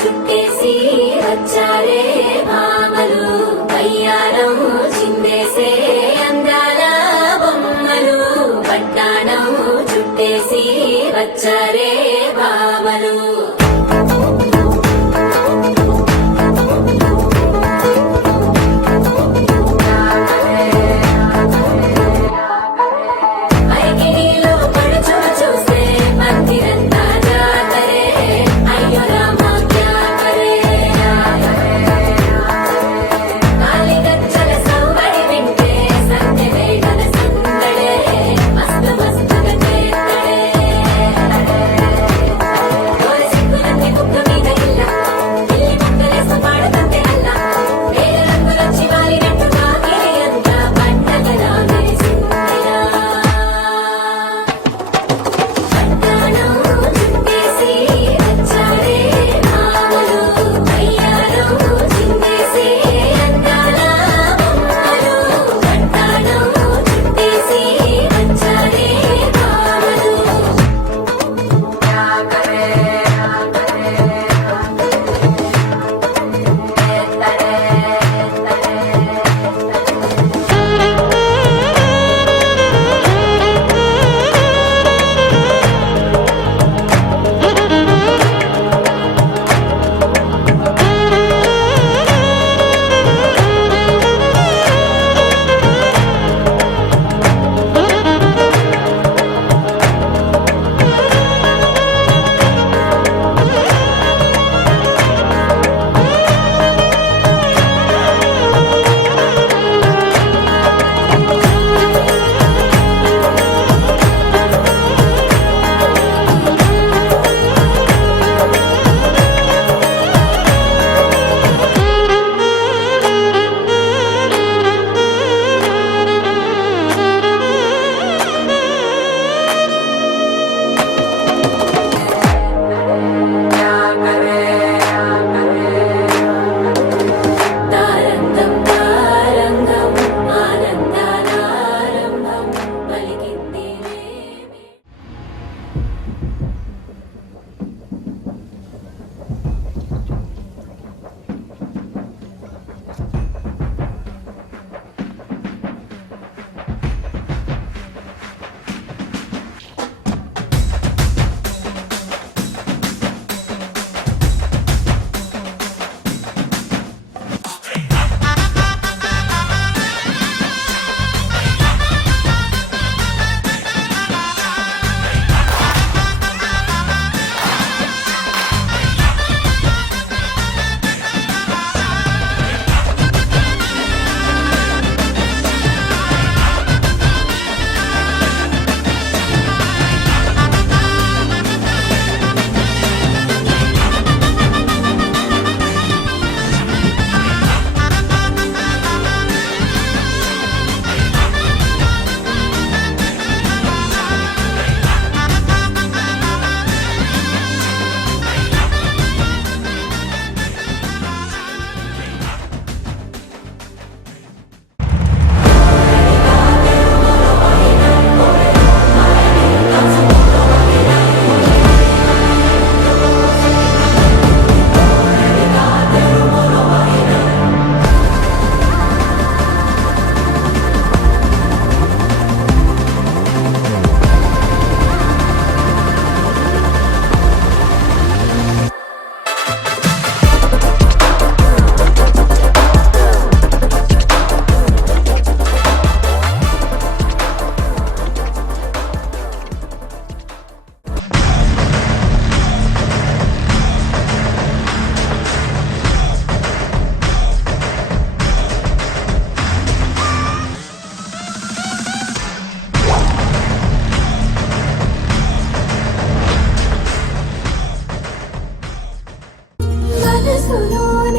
చుట్టేసి వచ్చారే భామలు, కయ్యారం చిందేసే అందాల బొమ్మలు. పట్టాణం చుట్టేసి వచ్చారే భామలు.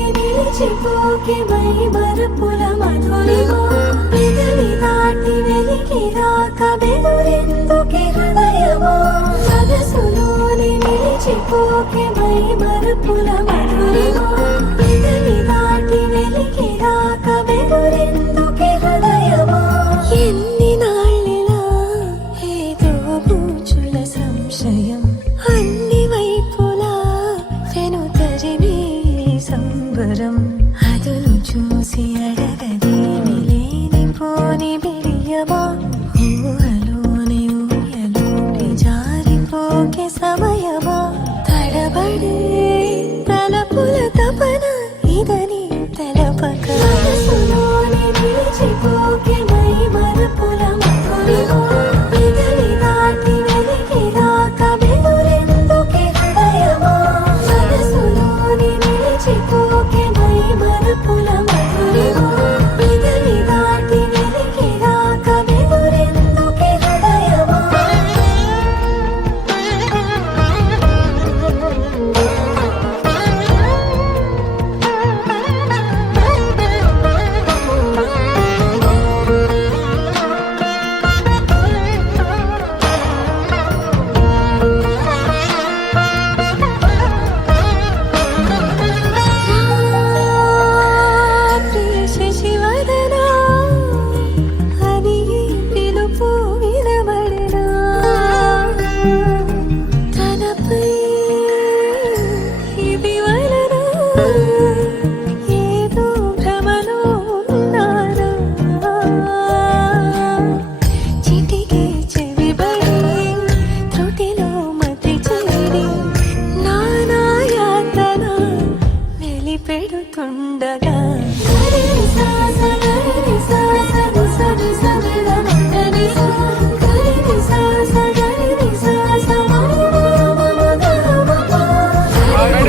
మరిచిపోకే మై మరపుల మధురిమో పెదవి దాటి వెలికి రాక బెదురెందుకే హృదయమో మనసులోని నిలిచి మరచిపోకే మై మరపుల మధురిమా పెదవి దాటి వెలికి రాక వెలురెందుకే హృదయమా ఎన్ని నాళ్ళిలా ఏదో బూచుల సంశయం అన్ని వైపులా వెను తరిమే సంబరం అదును చూసి అడగదేమి లేని పోని బిడియమా ఊహలోని ఊయలోని జారిపోకే సమయమా తడబడే తలపుల తపన ఇదని తెలపక మనసులోని నిలిచిపోకే మై మరపుల మధురిమా పెదవి దాటి వెలికి రాక వెలురెందుకే హృదయమా మనసులోని నిలిచిపోకే మై మరపుల మధురిమా పెదవి దాటి వెలికి రాక వెలురెందుకే హృదయమా ప్రియ శశివదనా అని ఈ పిలుపు వినబడనా తనపై ఇది వలనా ఏదో భ్రమలో ఉన్నానా చిటికే చెవిబడి త్రుటిలో మతి చెడి నానా యాతన వెలిపెడుతుండగా గరి సాస గరి సాస నిసరి సగల మందని సా గరి సాస గరి సాస మమ గమ గరి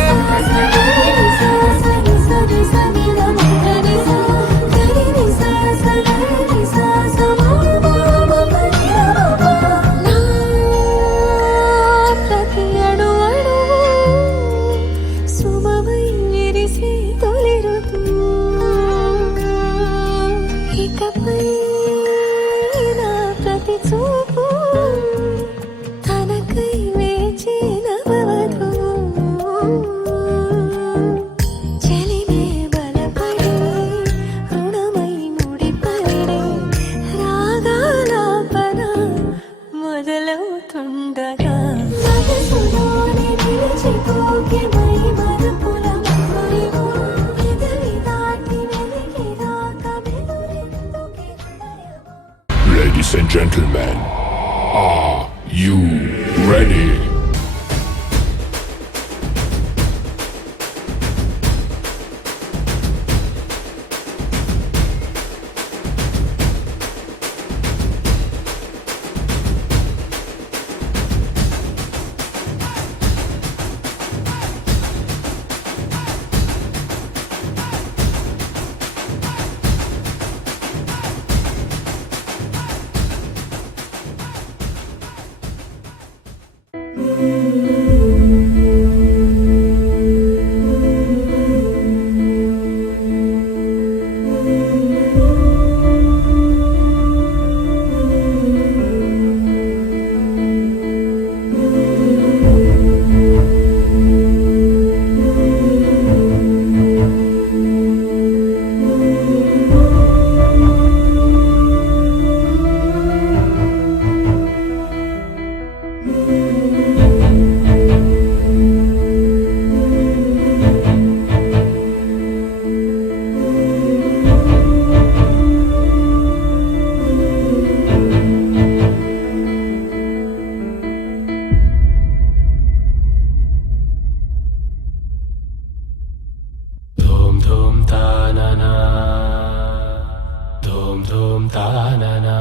సాస గరి సాస నిసరి సగల మందని సా గరి సాస గరి సాస మమ గరి నా ప్రతి అణువణువు సుమమై విరిసే తొలి ఋతువు ఇకపై నా ప్రతి చూపు తనకై వేచి నవవధువు చెలిమే బలపడి రుణమై ముడిపడి రాగాలాపన మొదలవుతుండగా మనసులోని నిలిచిపోకే మై మరపుల మధురిమా పెదవి దాటి వెలికి రాక వెలురెందుకే హృదయమా Ladies and gentlemen, are you ready? Dhum dhum ta na na, dhum dhum ta na na.